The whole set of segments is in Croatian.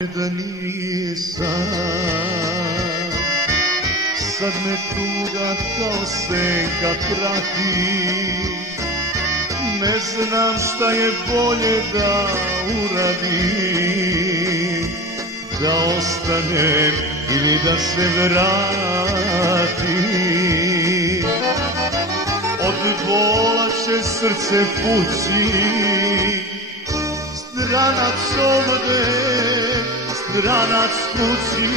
Da nisam, sad me tuga kao senka prati, ne znam šta je bolje da uradim, da ostanem ili da se vratim. Od bola će srce pući, stranac ovde, stranac kući,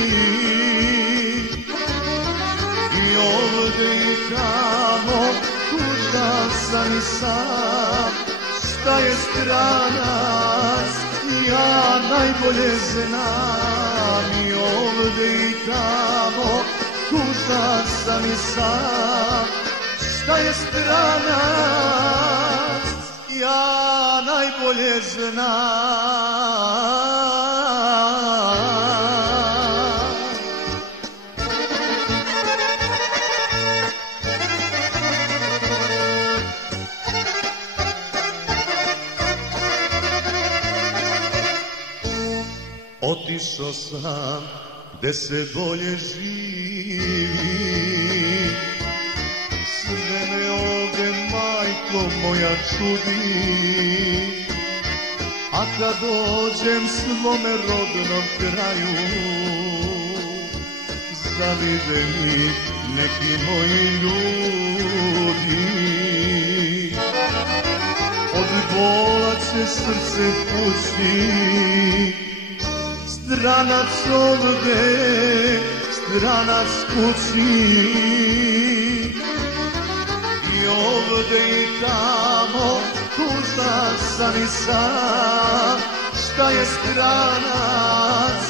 i ovde i tamo tužan sam i sam. Šta je stranac, ja najbolje znam, i ovde i tamo tužan sam i sam. Šta je stranac, ja najbolje znam. Otišao sam gde se bolje živi, sve me ovde, majko moja, čudi. A kad dođem svome rodnom kraju, zavide mi neki moji ljudi. Od bola će srce pući, stranac ovde, stranac kući, i ovde i tamo tužan sam i sam. Šta je stranac,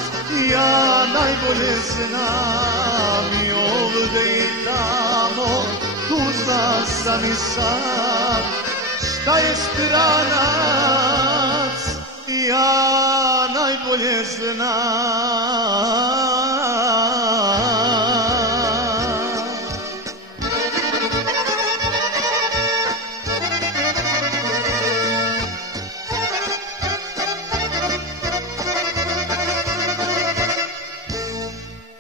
ja najbolje znam, i ovde i tamo tužan sam i sam. Šta je stranac, ja najbolje znam.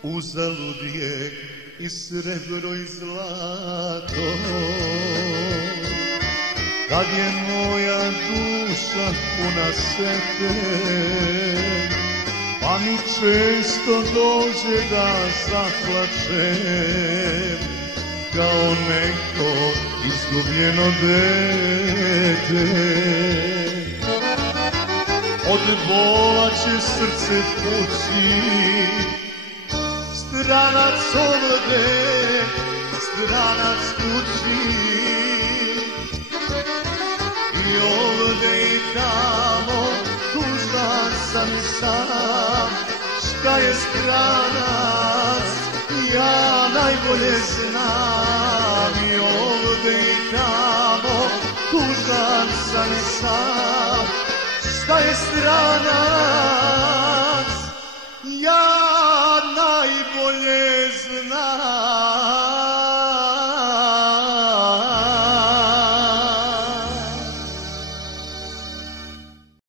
Uzalud je i srebro i zlato, kad je moja duša puna sete, pa mi često dođe da zaplačem, kao neko izgubljeno dete. Od bola će srce pući, stranac ovde, stranac kući, i ovde i tamo tužan sam i sam. Šta je stranac, ja najbolje znam, i ovde i tamo tužan sam i sam. Šta je stranac, ja najbolje znam.